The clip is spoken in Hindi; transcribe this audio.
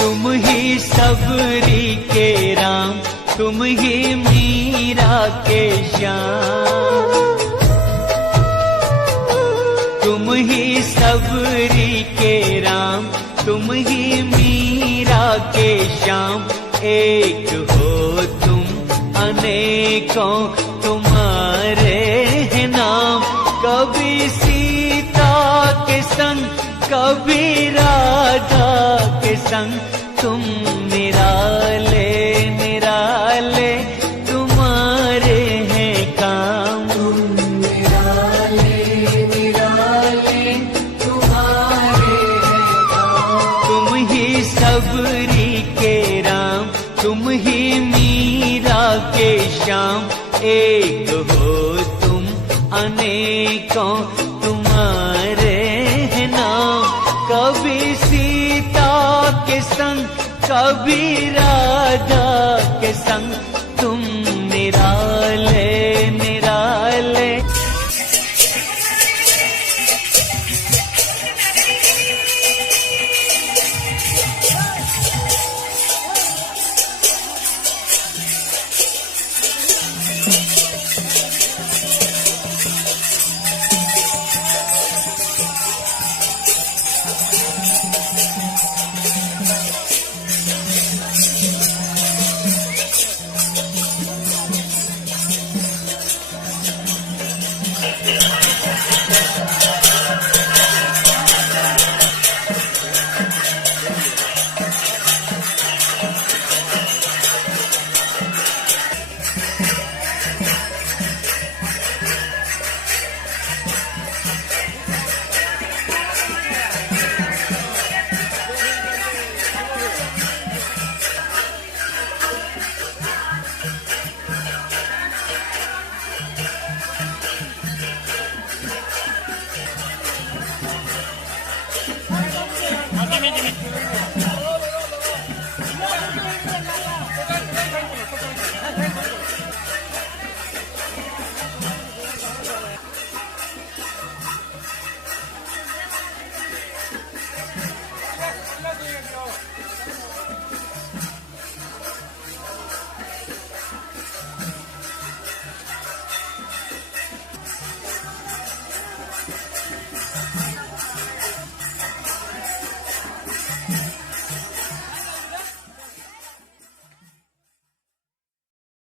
तुम ही सबरी के राम, तुम ही मीरा के श्याम। तुम ही सबरी के राम, तुम ही मीरा के श्याम। एक हो तुम अनेकों तुम्हारे हैं नाम। कभी सीता के संग, कभी राधा के संग, तुम निराले निराले तुम्हारे हैं काम। निराले निराले तुम्हारे हैं काम। तुम ही सबरी के राम, तुम ही मीरा के श्याम। एक हो तुम अनेकों तुम्हारे हैं नाम। कभी सीता के संग, कभी राधा के संग,